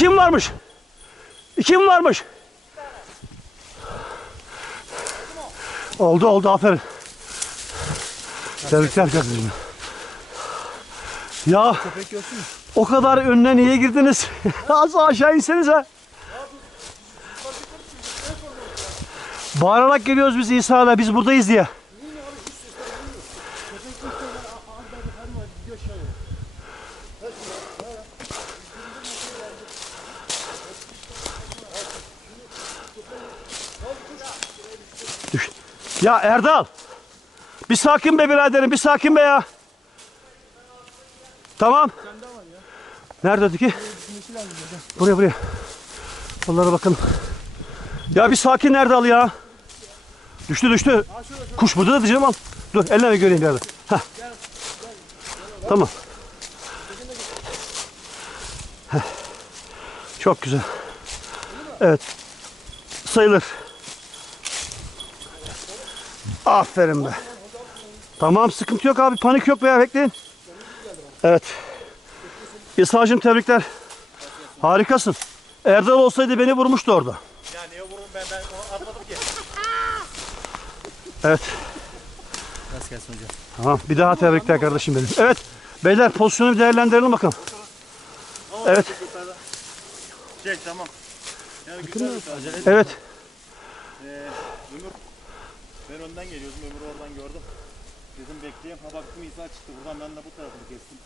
İki mi varmış? İki mi varmış? Oldu oldu aferin. Tebrikler kardeşim. Ya o kadar önüne niye girdiniz? Az aşağı insenize. Bağırarak geliyoruz biz İsa'yla biz buradayız diye. Ya Erdal. Bir sakin be biraderim bir sakin be ya. Tamam. Nerede öteki? Buraya buraya. Onlara bakalım. Ya bir sakin Erdal ya. Düştü düştü. Kuş burada da diyeceğim al. Dur eline göreyim bir yerde. Heh. Tamam. Heh. Çok güzel. Evet. Sayılır. Aferin be. Tamam sıkıntı yok abi panik yok be ya bekleyin. Evet. İsa'cığım tebrikler. Harikasın. Erdal olsaydı beni vurmuştu orada. Ya niye vurdum ben ben onu atmadım ki. Evet. Nasıl gelsin hocam? Tamam bir daha tebrikler kardeşim benim. Evet. Beyler pozisyonu bir değerlendirelim bakalım. Evet. Çek tamam. Yani güzel. Evet. Ee, ben önden geliyordum. Ömür oradan gördüm. Dedim bekleyeyim. Ha baktım İsa çıktı. Buradan ben de bu tarafını kestim.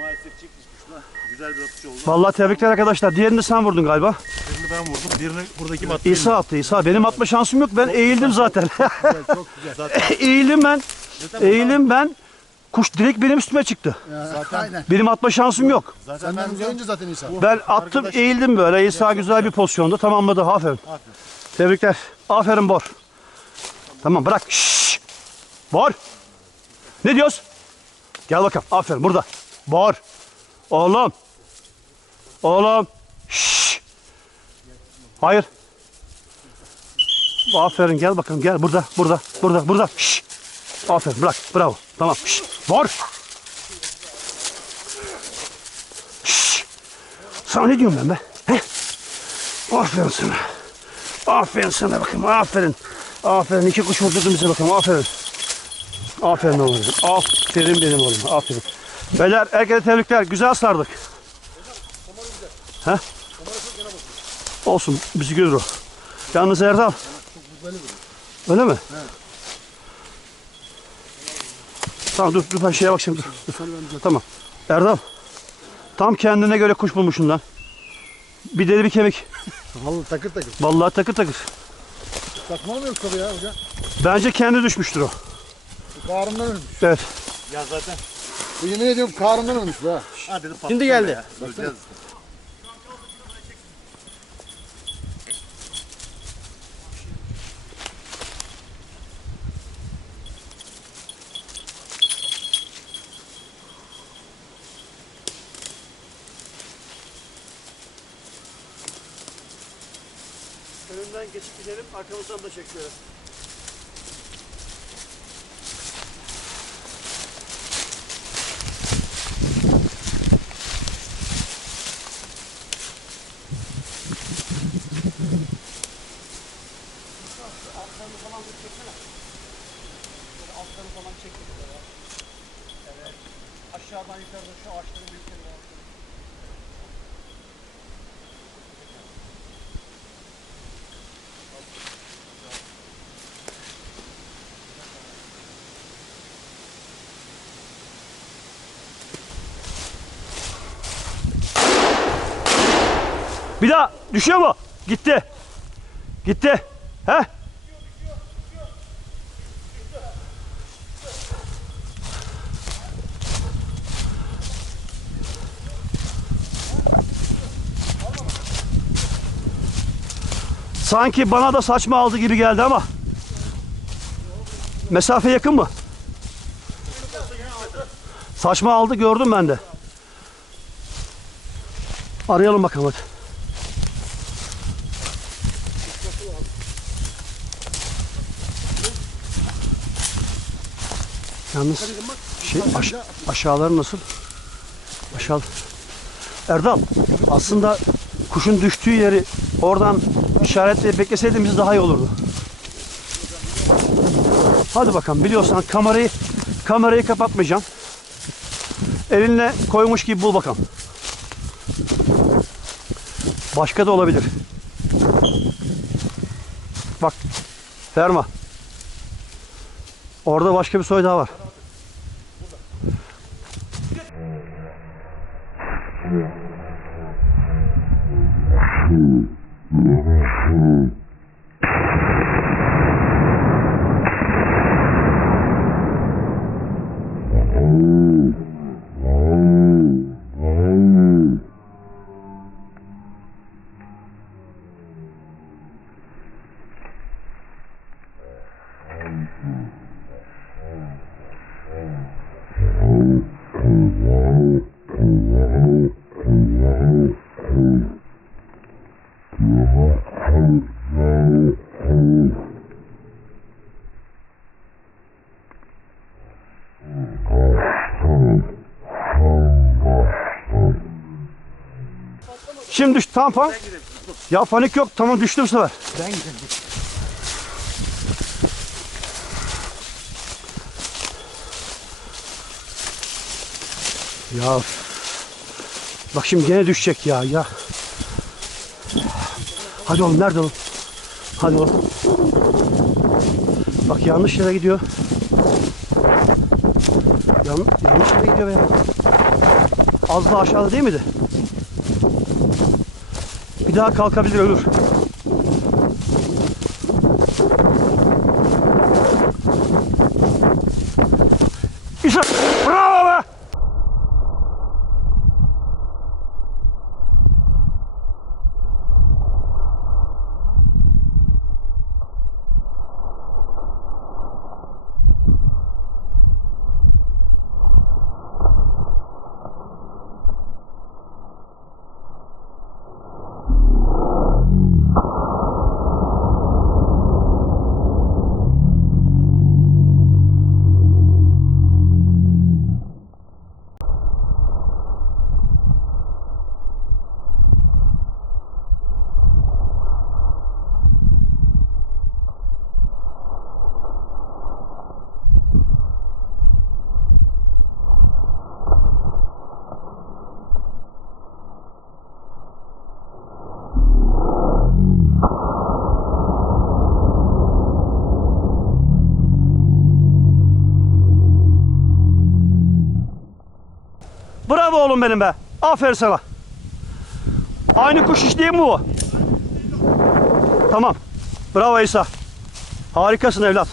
Maalesef çıkmış kuşla. Güzel bir atış oldu. Vallahi tebrikler arkadaşlar. Diğerini sen vurdun galiba. Birini ben vurdum. Birini buradaki attı. İsa attı İsa. Benim atma şansım yok. Ben eğildim zaten. Çok güzel. Zaten, eğildim ben. zaten, Eğildim ben. Kuş direkt benim üstüme çıktı. Aynen. Benim atma şansım yok. zaten Senden ben uzayınca zaten İsa. Ben attım Arkadaş- eğildim böyle. İsa güzel bir pozisyonda tamamladı. Aferin. Aferin. Tebrikler. Aferin Bor. Tamam bırak. Şşş. Bor. Ne diyoruz? Gel bakalım. Aferin burada. Bor. Oğlum. Oğlum. Şşş. Hayır. Aferin gel bakalım gel burada burada burada burada. Şşş. Aferin bırak bravo. Tamam. Şşş. Bor. Şşş. Sana ne diyorum ben be? He? Aferin sana. Aferin sana bakayım. Aferin. Aferin. İki kuş vurdurdun bize bakalım. Aferin. Aferin oğlum. Aferin benim oğlum. Aferin. Beyler herkese tebrikler. Güzel sardık. He? Olsun. Bizi görür o. Yalnız Erdal. Öyle mi? Tamam dur dur ben şeye bakayım dur. dur. Tamam. Erdal. Tam kendine göre kuş bulmuşsun lan. Bir deri bir kemik. Vallahi takır takır. Vallahi takır takır. Takma mı yoksa bu ya hocam? Bence kendi düşmüştür o. Bu Karnından ölmüş. Evet. ya zaten. Bu yemin ediyorum karnından ölmüş bu ha. Ha dedim Şimdi geldi. Ya. Öleceğiz. Geçip gidelim. Arkamızdan da çekiyorum. Altlarını falan bir çeksene. Böyle altlarını falan çek. Evet. Aşağıdan yukarıda şu ağaçların büyüklerine bak. Bir daha düşüyor mu? Gitti. Gitti. He? Sanki bana da saçma aldı gibi geldi ama. Mesafe yakın mı? Saçma aldı gördüm ben de. Arayalım bakalım hadi. Yalnız şey aş- aşağıları nasıl? Aşağı. Erdal aslında kuşun düştüğü yeri oradan işaretle bekleseydin daha iyi olurdu. Hadi bakalım biliyorsan kamerayı kamerayı kapatmayacağım. Elinle koymuş gibi bul bakalım. Başka da olabilir. Bak. Ferma. Orada başka bir soy daha var. Şimdi tamam tamam. Ya panik yok tamam düştü bu sefer. Ben. Ya bak şimdi gene düşecek ya ya. Hadi oğlum nerede oğlum? Hadi oğlum. Bak yanlış yere gidiyor. Yan, yanlış yere gidiyor be. Az daha aşağıda değil miydi? Bir daha kalkabilir ölür. İşte Oğlum benim be. Aferin sana. Aynı kuş iş değil mi bu? Tamam. Bravo İsa. Harikasın evlat.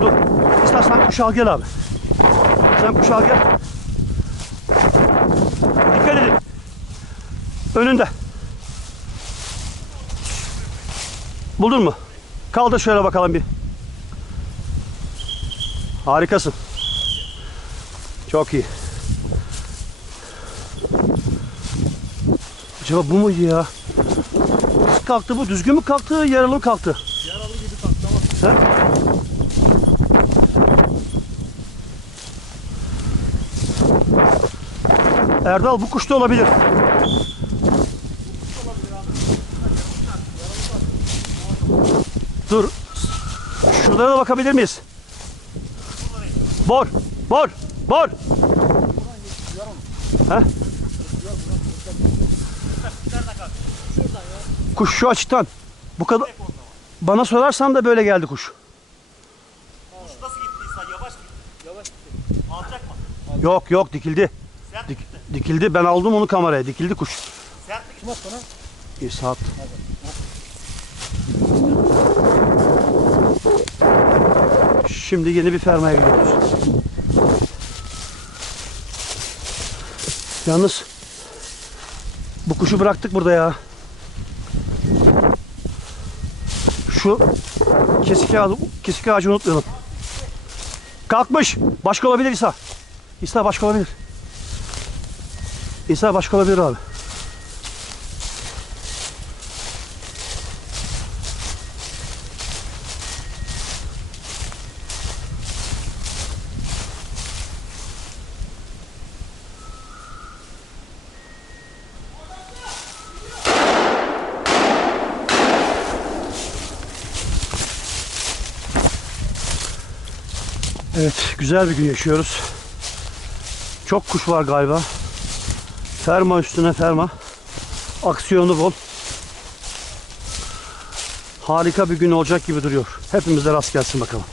Dur. İstersen kuş al gel abi. Sen kuş al gel. Dikkat edin. Önünde. Buldun mu? Kaldır şöyle bakalım bir. Harikasın. Çok iyi. Acaba bu muydu ya? kalktı bu? Düzgün mü kalktı, yaralı mı kalktı? Yaralı gibi kalktı ama He? Erdal bu kuş da olabilir. Dur. Şuralara da bakabilir miyiz? Bor, bor, bor. He? Kuş şu açıdan. Bu kadar. Bana sorarsan da böyle geldi kuş. kuş nasıl gitti İsa? Yavaş gitti. Yavaş gitti. Alacak mı? Yok yok dikildi. Sert Dik- gitti. dikildi. Ben aldım onu kameraya. Dikildi kuş. Sert mi gitti? Bir saat. Şimdi yeni bir fermaya gidiyoruz. Yalnız bu kuşu bıraktık burada ya. Şu kesik ağacı, kesik ağacı unutmayalım. Kalkmış. Başka olabilir İsa. İsa başka olabilir. İsa başka olabilir abi. Evet, güzel bir gün yaşıyoruz. Çok kuş var galiba. Ferma üstüne ferma. Aksiyonu bol. Harika bir gün olacak gibi duruyor. Hepimize rast gelsin bakalım.